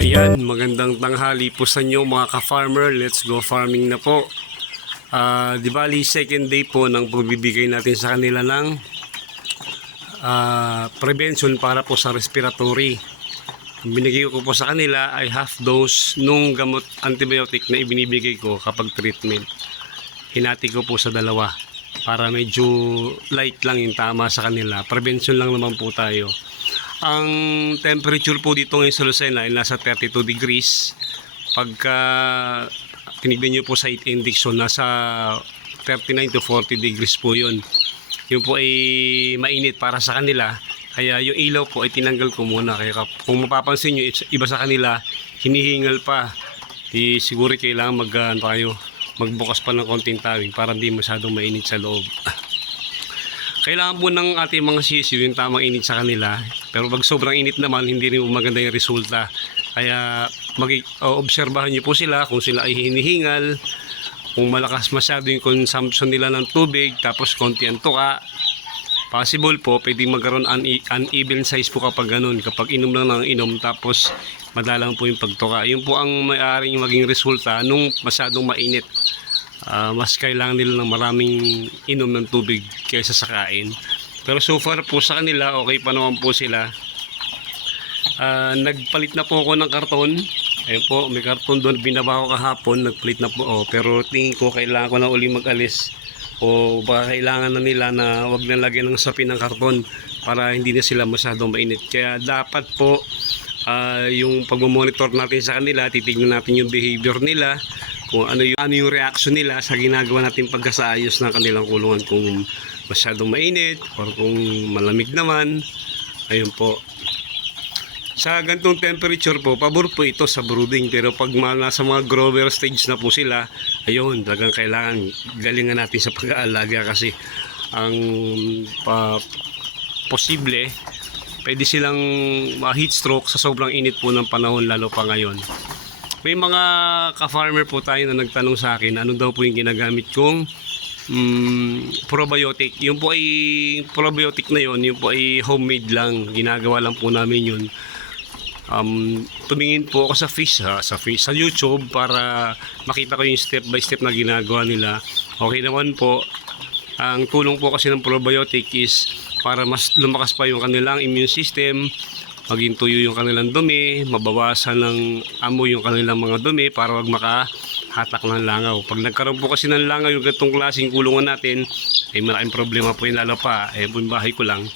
Ayan, magandang tanghali po sa inyo mga ka-farmer. Let's go farming na po. Di bali, second day po ng pagbibigay natin sa kanila ng prevention para po sa respiratory. Ang binigay ko po sa kanila ay half dose nung gamot antibiotic na ibinibigay ko kapag treatment. Hinati ko po sa dalawa para medyo light lang yung tama sa kanila. Prevention lang naman po tayo. Ang temperature po dito ngayon sa Lucena ay nasa 32 degrees. Pagka tinignan nyo po sa heat index, so nasa 39 to 40 degrees po yun. Yun po ay mainit para sa kanila. Kaya yung ilaw po ay tinanggal ko muna. Kaya kung mapapansin nyo, iba sa kanila, hinihingal pa. Siguro kailangan magbukas pa ng konting tawing para hindi masyadong mainit sa loob. Kailangan po ng ating mga sisiw yung tamang init sa kanila. Pero pag sobrang init naman, hindi rin maganda yung resulta. Kaya obserbahan nyo po sila kung sila ay hinihingal, kung malakas masyado yung consumption nila ng tubig, tapos konti ang tuka. Possible po, pwedeng magkaroon uneven size po kapag ganun. Kapag inom lang ng inom, tapos madalang po yung pagtuka. Yun po ang may-aring maging resulta nung masyadong mainit. Mas kailangan nila ng maraming inom ng tubig kaysa sa kain. Pero so far po sa kanila, okay pa naman po sila. Nagpalit na po ako ng karton. Ayun po, may karton doon, binaba ko kahapon, nagpalit na po. Pero tingin ko kailangan ko na uli mag-alis. O baka kailangan na nila na wag na lagyan ng sapin ng karton para hindi na sila masyadong mainit. Kaya dapat po yung pag-monitor natin sa kanila, titignan natin yung behavior nila, kung ano yung reaction nila sa ginagawa natin pagkasaayos ng kanilang kulungan, kung masyadong mainit or kung malamig naman. Ayun po. Sa ganitong temperature po, pabor po ito sa brooding. Pero pag nasa mga grower stage na po sila, ayun, talagang kailangan galingan natin sa pag-aalaga kasi ang posible, pwede silang heat stroke sa sobrang init po ng panahon, lalo pa ngayon. May mga ka-farmer po tayo na nagtanong sa akin, ano daw po yung ginagamit kong probiotic. Yung po ay probiotic na yun po ay homemade lang. Ginagawa lang po namin yun. Tumingin po ako sa YouTube para makita ko yung step by step na ginagawa nila. Okay naman po. Ang tulong po kasi ng probiotic is para mas lumakas pa yung kanilang immune system, maging tuyo yung kanilang dumi, mabawasan ng amoy yung kanilang mga dumi para wag makahatak ng langaw. Pag nagkaroon po kasi ng langaw yung ganitong klaseng kulungan natin, ay malaking problema po yung lalo pa. Po yung bahay ko lang,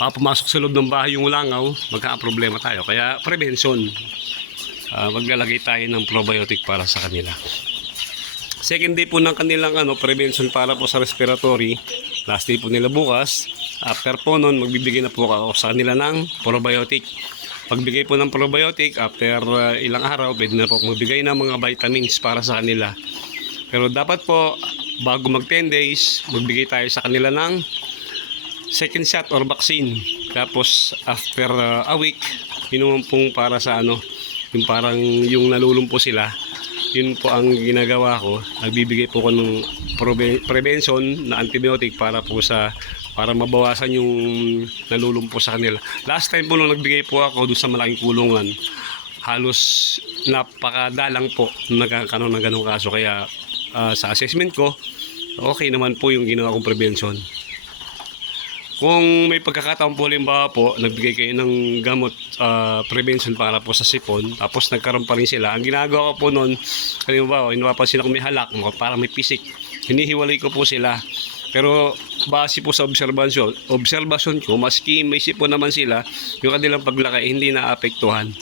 pumasok sa loob ng bahay yung langaw, magkakaproblema tayo. Kaya prevention, maglalagay tayo ng probiotic para sa kanila. Second day po ng kanilang prevention para po sa respiratory. Last day po nila bukas. After po nun, magbibigay na po ako sa kanila ng probiotic. Pagbigay po ng probiotic, after ilang araw, pwede na po magbigay ng mga vitamins para sa kanila. Pero dapat po, bago mag 10 days, magbigay tayo sa kanila ng second shot or vaccine. Tapos after a week, yun pong para sa yung parang yung nalulumpo sila. Yun po ang ginagawa ko. Nagbibigay po ko ng prevention na antibiotic para mabawasan yung nalulumpo sa kanila. Last time po nung nagbigay po ako doon sa malaking kulungan, halos napakadalang po nagkakaroon ng ganong kaso. Kaya sa assessment ko, okay naman po yung ginawa kong prevention. Kung may pagkakataon po, halimbawa po, nagbigay kayo ng gamot prevention para po sa sipon, tapos nagkaroon pa rin sila. Ang ginagawa ko po noon, halimbawa, napapansin ako may halak, parang may pisik, hinihiwalay ko po sila. Pero base po sa observation ko, maski may sipon naman sila, yung kanilang paglaki hindi naapektuhan.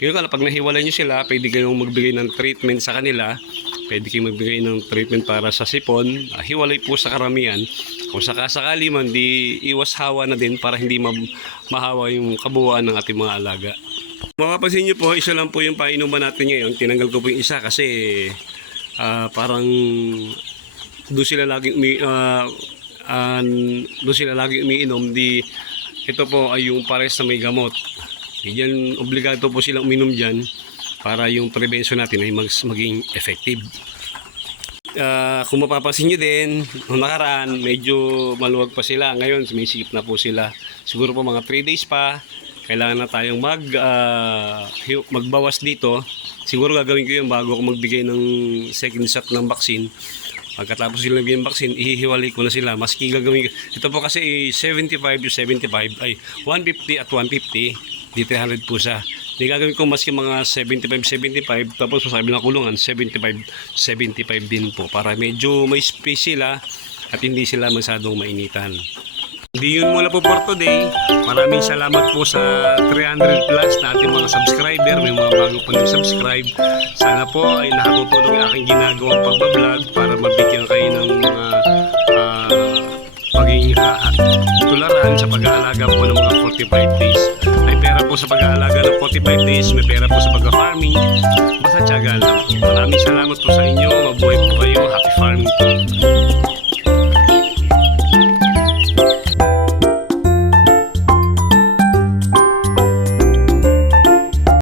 Yung pag nahiwalay nyo sila, pwede kayong magbigay ng treatment sa kanila. Pwede kayong magbigay ng treatment para sa sipon. Hiwalay po sa karamihan. Kung sakasakali man, di iwas hawa na din para hindi mahawa yung kabuuan ng ating mga alaga. Mapapansin nyo po, isa lang po yung painuman natin ngayon. Tinanggal ko po yung isa kasi parang doon sila laging umiinom. Ito po ay yung pares na may gamot. Diyan, obligado po silang uminom dyan para yung prevention natin ay maging effective. Kung mapapansin nyo din, nung nakaraan, medyo maluwag pa sila. Ngayon, may sikip na po sila. Siguro po mga 3 days pa, kailangan na tayong magbawas dito. Siguro gagawin ko yun bago ako magbigay ng second shot ng vaccine. Pagkatapos sila ng vaccine, ihihiwalay ko na sila. Maski gagawin ko. Ito po kasi 75 to 75, ay 150 at 150. Di 300 po siya. Di gagawin ko maski mga 75-75, tapos masabi ng kulungan 75-75 din po para medyo may space sila at hindi sila masyadong mainitan. Hindi yun muna po for today. Maraming salamat po sa 300 plus na ating mga subscriber. May mga bago pa nag-subscribe. Sana po ay nakatutulong yung aking ginagawang pagbablog para mabigyan kayo ng mga pagiging tularan sa pag-aalaga po ng mga 45 days. May pera po sa pag-aalaga ng 45 days, may pera po sa pag-farming. Basta tiyaga lang po. Maraming salamat po sa inyo. Mabuhay po kayo.